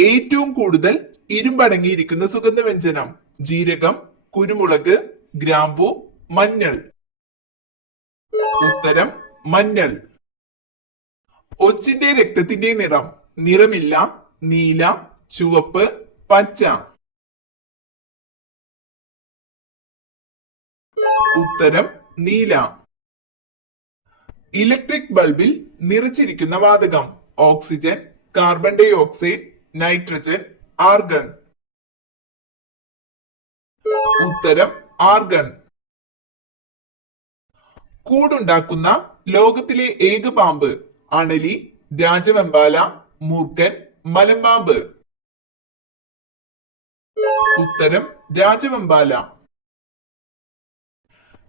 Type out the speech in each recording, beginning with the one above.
ഏറ്റവും കൂടുതൽ ഇരുമ്പടങ്ങിയിരിക്കുന്ന സുഗന്ധവ്യഞ്ജനം? ജീരകം, കുരുമുളക്, ഗ്രാമ്പു, മഞ്ഞൾ. ഉത്തരം മഞ്ഞൾ. ഒച്ചിന്റെ രക്തത്തിന്റെ നിറം? നിറമില്ല, നീല, ചുവപ്പ്, പച്ച. ഉത്തരം നീല. ഇലക്ട്രിക് ബൾബിൽ നിറച്ചിരിക്കുന്ന വാതകം? Oxygen, carbon dioxide, nitrogen, argon. ഉത്തരം ആർഗൺ. കൂടുണ്ടാക്കുന്ന ലോകത്തിലെ ഏക പാമ്പ്? അണലി, രാജവെമ്പാല, മൂർഖൻ, മലമ്പാമ്പ്. ഉത്തരം രാജവെമ്പാല.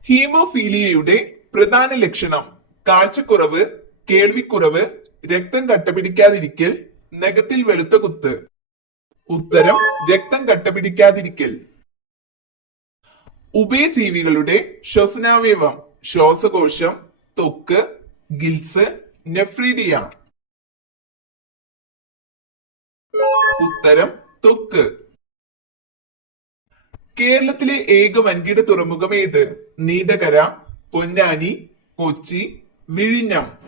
ഹീമോഫീലിയയുടെ പ്രധാന ലക്ഷണം? കാഴ്ചക്കുറവ്, കേൾവിക്കുറവ്, രക്തം കട്ടപിടിക്കാതിരിക്കൽ, നഖത്തിൽ വെളുത്ത കുത്ത്. ഉത്തരം രക്തം കട്ടപിടിക്കാതിരിക്കൽ. ഉഭയജീവികളുടെ ശ്വസനാവയവം? ശ്വാസകോശം, ത്വക്ക്, ഗിൽസ്, നെഫ്രീഡിയ. ഉത്തരം ത്വക്ക്. കേരളത്തിലെ ഏക വൻകിട തുറമുഖം ഏത്? നീണ്ടകര, പൊന്നാനി, കൊച്ചി, വിഴിഞ്ഞം.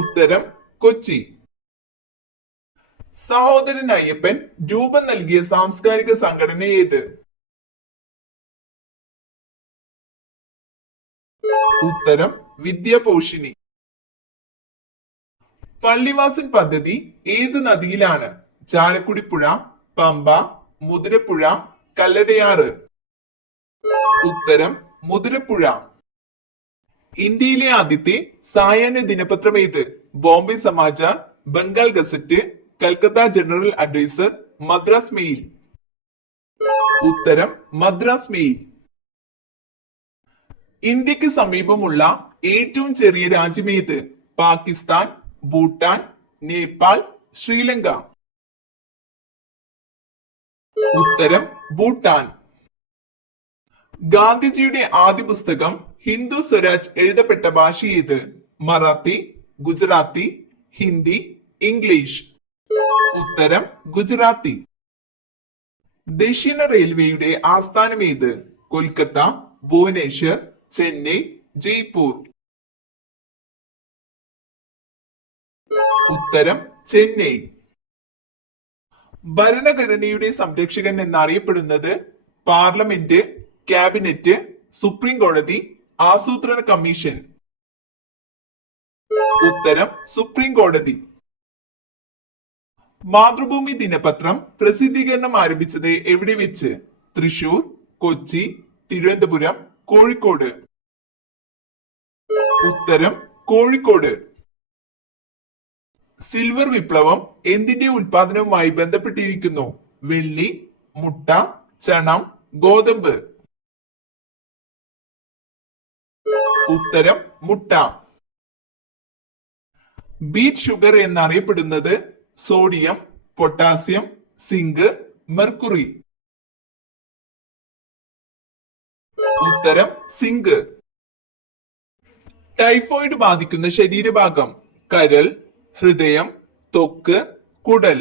ഉത്തരം കൊച്ചി. സഹോദരൻ അയ്യപ്പൻ രൂപം നൽകിയ സാംസ്കാരിക സംഘടന ഏത്? ഉത്തരം വിദ്യാപോഷിണി. പള്ളിവാസൻ പദ്ധതി ഏത് നദിയിലാണ്? ചാലക്കുടിപ്പുഴ, പമ്പ, മുതിരപ്പുഴ, കല്ലടയാറ്. ഉത്തരം മുതിരപ്പുഴ. ഇന്ത്യയിലെ ആദ്യത്തെ സായാഹ്ന ദിനപത്രം ഏത്? Bombay Samachar, Bengal Gazette, Calcutta General Advisor, Madras Mail. ഉത്തരം മദ്രാസ് മെയിൽ. ഇന്ത്യക്ക് സമീപമുള്ള ഏറ്റവും ചെറിയ രാജ്യം ഏത്? പാകിസ്ഥാൻ, ഭൂട്ടാൻ, നേപ്പാൾ, ശ്രീലങ്ക. ഉത്തരം ഭൂട്ടാൻ. ഗാന്ധിജിയുടെ ആദ്യ പുസ്തകം ഹിന്ദു സ്വരാജ് എഴുതപ്പെട്ട ഭാഷ ഏത്? മറാത്തി, ഗുജറാത്തി, ഹിന്ദി, ഇംഗ്ലീഷ്. ഉത്തരം ഗുജറാത്തി. ദക്ഷിണ റെയിൽവേയുടെ ആസ്ഥാനം ഏത്? കൊൽക്കത്ത, ഭുവനേശ്വർ, ചെന്നൈ, ജയ്പൂർ. ഉത്തരം ചെന്നൈ. ഭരണഘടനയുടെ സംരക്ഷകൻ എന്നറിയപ്പെടുന്നത്? പാർലമെന്റ്, ക്യാബിനറ്റ്, സുപ്രീം കോടതി, ആസൂത്രണ കമ്മീഷൻ. ഉത്തരം സുപ്രീം കോടതി. മാതൃഭൂമി ദിനപത്രം പ്രസിദ്ധീകരണം ആരംഭിച്ചത് എവിടെ വെച്ച്? തൃശൂർ, കൊച്ചി, തിരുവനന്തപുരം, കോഴിക്കോട്. ഉത്തരം കോഴിക്കോട്. സിൽവർ വിപ്ലവം എന്തിന്റെ ഉൽപാദനവുമായി ബന്ധപ്പെട്ടിരിക്കുന്നു? വെള്ളി, മുട്ട, ചണം, ഗോതമ്പ്. ഉത്തരം മുട്ട. ബീറ്റ് ഷുഗർ എന്നറിയപ്പെടുന്നത്? Sodium, potassium, zinc, mercury. ഉത്തരം സിങ്ക്. ടൈഫോയിഡ് ബാധിക്കുന്ന ശരീരഭാഗം? കരൾ, ഹൃദയം, ത്വക്ക്, കുടൽ.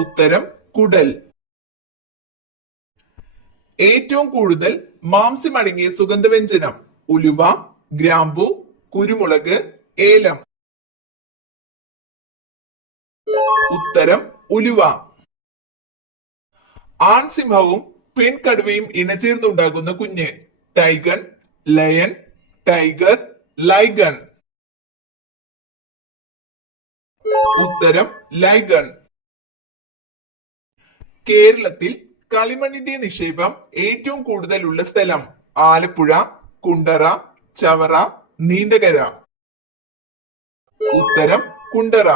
ഉത്തരം കുടൽ. ഏറ്റവും കൂടുതൽ മാംസ്യമടങ്ങിയ സുഗന്ധവ്യഞ്ജനം? ഉലുവ, ഗ്രാമ്പു, കുരുമുളക്, ഏലം. ഉത്തരം ഉലുവ. ആൺസിംഹവും പെൺകടുവയും ഇണചേർന്നുണ്ടാകുന്ന കുഞ്ഞ്? ടൈഗൺ, ലയൺ, ടൈഗർ, ലൈഗൺ. ഉത്തരം ലൈഗൺ. കേരളത്തിൽ കളിമണ്ണിന്റെ നിക്ഷേപം ഏറ്റവും കൂടുതലുള്ള സ്ഥലം? ആലപ്പുഴ, കുണ്ടറ, ചവറ, നീണ്ടകര. ഉത്തരം കുണ്ടറ.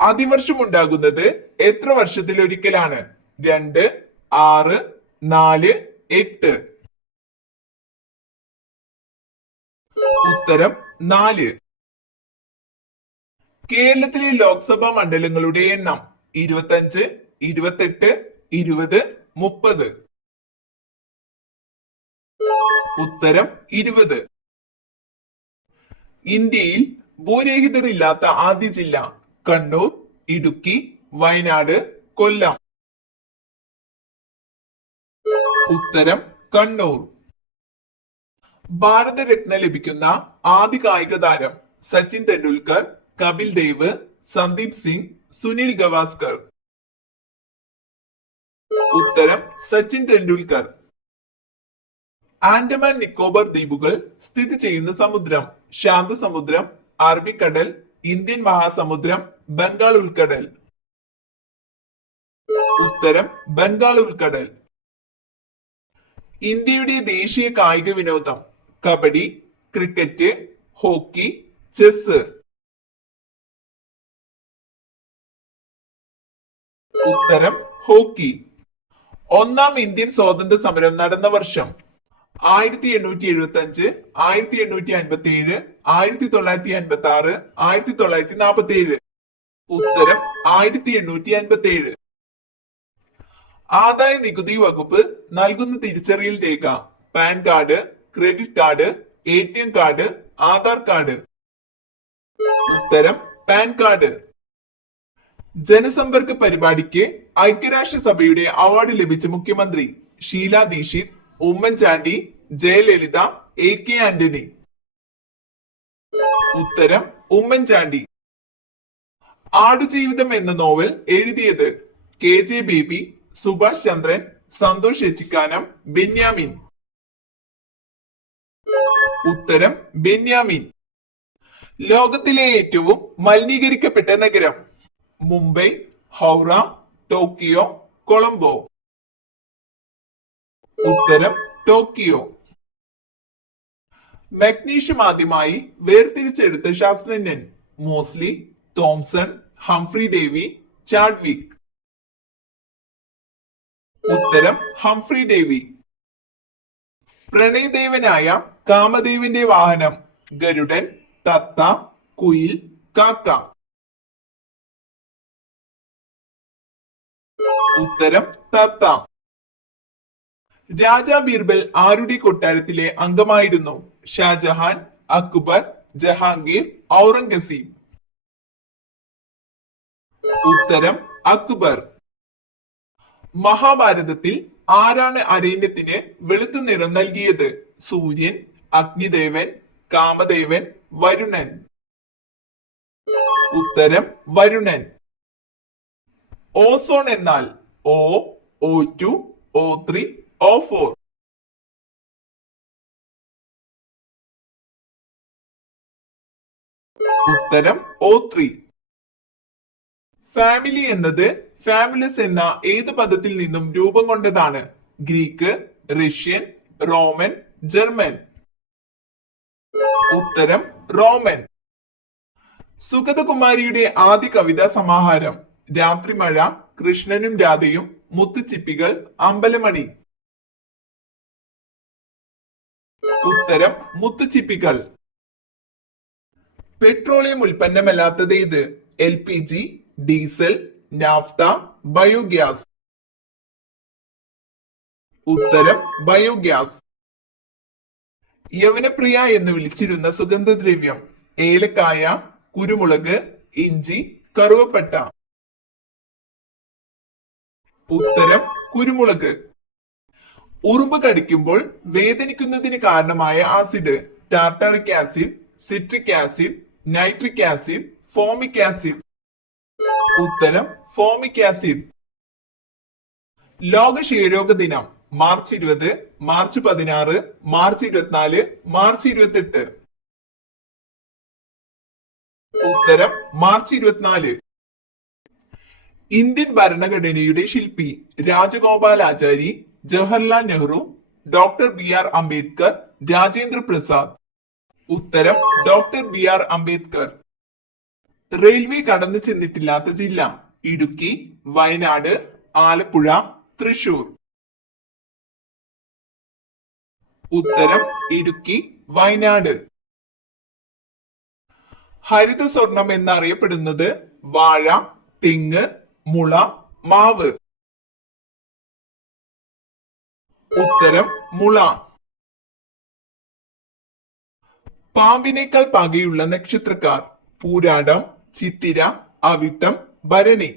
അതിവർഷം ഉണ്ടാകുന്നത് എത്ര വർഷത്തിലൊരിക്കലാണ്? 2, 6, 4, 8. ഉത്തരം 4. കേരളത്തിലെ ലോക്സഭാ മണ്ഡലങ്ങളുടെ എണ്ണം? 25, 28, 20, 30. ഉത്തരം 20. ഇന്ത്യയിൽ ഭൂരഹിതരില്ലാത്ത ആദ്യ ജില്ല കണ്ണൂർ, ഇടുക്കി, വയനാട്, കൊല്ലം. ഉത്തരം കണ്ണൂർ. ഭാരതരത്ന ലഭിക്കുന്ന ആദ്യ കായിക താരം സച്ചിൻ തെണ്ടുൽക്കർ, കപിൽ ദേവ്, സന്ദീപ് സിംഗ്, സുനിൽ ഗവാസ്കർ. ഉത്തരം സച്ചിൻ തെണ്ടുൽക്കർ. ആൻഡമാൻ നിക്കോബാർ ദ്വീപുകൾ സ്ഥിതി ചെയ്യുന്ന സമുദ്രം ശാന്തസമുദ്രം, അറബിക്കടൽ, ഇന്ത്യൻ മഹാസമുദ്രം, ബംഗാൾ ഉൾക്കടൽ. ഉത്തരം ബംഗാൾ ഉൾക്കടൽ. ഇന്ത്യയുടെ ദേശീയ കായിക വിനോദം കബഡി, ക്രിക്കറ്റ്, ഹോക്കി, ചെസ്. ഉത്തരം ഹോക്കി. ഒന്നാം ഇന്ത്യൻ സ്വാതന്ത്ര്യ സമരം നടന്ന വർഷം 1875, 1857, 1956, 1947. ഉത്തരം 1857. ആദായ നികുതി വകുപ്പ് നൽകുന്ന തിരിച്ചറിയൽ രേഖ PAN card, credit card, ATM card, Aadhaar card. ഉത്തരം പാൻ കാർഡ്. ജനസമ്പർക്ക പരിപാടിക്ക് ഐക്യരാഷ്ട്രസഭയുടെ അവാർഡ് ലഭിച്ച മുഖ്യമന്ത്രി ഷീല ദീക്ഷിത്, ഉമ്മൻചാണ്ടി, ജയലളിത, AK ആന്റണി. ഉത്തരം ഉമ്മൻചാണ്ടി. ആടുജീവിതം എന്ന നോവൽ എഴുതിയത് KJ ബേബി, സുഭാഷ് ചന്ദ്രൻ, സന്തോഷ് എച്ചിക്കാനം, ബെന്യാമിൻ. ഉത്തരം ബെന്യാമിൻ. ലോകത്തിലെ ഏറ്റവും മലിനീകരിക്കപ്പെട്ട നഗരം മുംബൈ, ഹൗറ, ടോക്കിയോ, കൊളംബോ. ഉത്തരം ടോക്കിയോ. മഗ്നീഷ്യം ആദ്യമായി വേർതിരിച്ചെടുത്ത ശാസ്ത്രജ്ഞൻ Moseley, Thomson, Humphry Davy, Chadwick. ഉത്തരം ഹംഫ്രി ഡേവി. പ്രണയദേവനായ കാമദേവന്റെ വാഹനം ഗരുഡൻ, തത്ത, കുയിൽ, കാക്ക. ഉത്തരം തത്ത. രാജാ ബീർബൽ ആരുടെ കൊട്ടാരത്തിലെ അംഗമായിരുന്നു ഷാജഹാൻ, അക്ബർ, ജഹാംഗീർ, ഔറംഗസീബ്. ഉത്തരം അക്ബർ. മഹാഭാരതത്തിൽ ആരാണ് അരണ്യത്തിന് വെളുത്ത നിറം നൽകിയത് സൂര്യൻ, അഗ്നിദേവൻ, കാമദേവൻ, വരുണൻ. ഉത്തരം വരുണൻ. ഓസോൺ എന്നാൽ O2, O3, O4. ഉത്തരം O3. ഫാമിലി എന്നത് ഫാമിലസ് എന്ന ഏത് പദത്തിൽ നിന്നും രൂപം കൊണ്ടതാണ് ഗ്രീക്ക്, റഷ്യൻ, റോമൻ, ജർമ്മൻ. ഉത്തരം റോമൻ. സുഗതകുമാരിയുടെ ആദ്യ കവിതാ സമാഹാരം രാത്രിമഴ, കൃഷ്ണനും രാധയും, മുത്തുച്ചിപ്പികൾ, അമ്പലമണി. ഉത്തരം മുത്തുച്ചിപ്പികൾ. പെട്രോളിയം ഉൽപ്പന്നമല്ലാത്തത് ഏത് LPG, ഡീസൽ, നാഫ്ത, ബയോഗ്യാസ്. ഉത്തരം ബയോഗ്യാസ്. യവനപ്രിയ എന്ന് വിളിച്ചിരുന്ന സുഗന്ധദ്രവ്യം ഏലക്കായ, കുരുമുളക്, ഇഞ്ചി, കറുവപ്പട്ട. ഉത്തരം കുരുമുളക്. ഉറുമ്പ് കടിക്കുമ്പോൾ വേദനിക്കുന്നതിന് കാരണമായ acid tartaric acid, citric acid, nitric acid, formic acid. ഉത്തരം ഫോമിക് ആസിഡ്. ലോക ക്ഷയരോഗ ദിനം മാർച്ച് 20, മാർച്ച് 16, മാർച്ച് 24, മാർച്ച് 28. ഉത്തരം മാർച്ച് 24. ഇന്ത്യൻ ഭരണഘടനയുടെ ശില്പി രാജഗോപാലാചാരി, ജവഹർലാൽ നെഹ്റു, ഡോക്ടർ BR അംബേദ്കർ, രാജേന്ദ്ര പ്രസാദ്. ഉത്തരം ഡോക്ടർ BR അംബേദ്കർ. റെയിൽവേ കടന്നു ചെന്നിട്ടില്ലാത്ത ജില്ല ഇടുക്കി, വയനാട്, ആലപ്പുഴ, തൃശൂർ. ഉത്തരം ഇടുക്കി, വയനാട്. ഹരിത സ്വർണം എന്നറിയപ്പെടുന്നത് വാഴ, തെങ്ങ്, മുള, മാവ്. ഉത്തരം മുള. പാമ്പിനേക്കാൾ പകയുള്ള നക്ഷത്രക്കാർ? പൂരാടം, ചിത്തിര, അവിട്ടം, ഭരണി.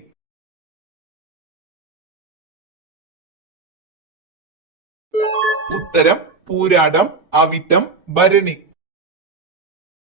ഉത്തരം പൂരാടം, അവിട്ടം, ഭരണി.